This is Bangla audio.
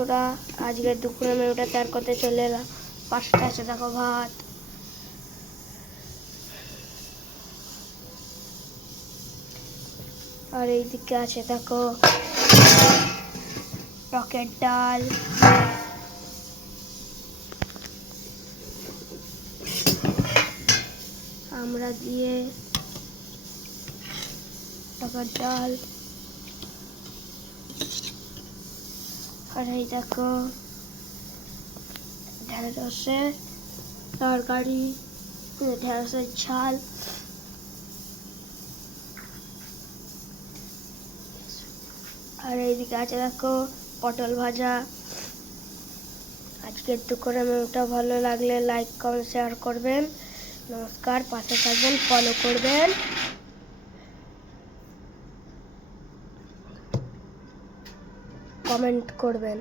বন্ধুরা, আজকের দুপুরের মেনুটা তৈরি করতে চলে এলাম। পাশে আছে দেখো ভাত, আর এইদিকে আছে দেখো রকেট ডাল, আমরা দিয়ে রকেট ডাল, আর এই দেখো ঢেঁড়সের তরকারি, ঢেঁড়সের ঝাল, আর এইদিকে আছে দেখো পটল ভাজা। আজকের দুপুরের মেনুটা ভালো লাগলে লাইক কমেন্ট শেয়ার করবেন। নমস্কার, পাশে থাকবেন, ফলো করবেন, কমেন্ট করবেন।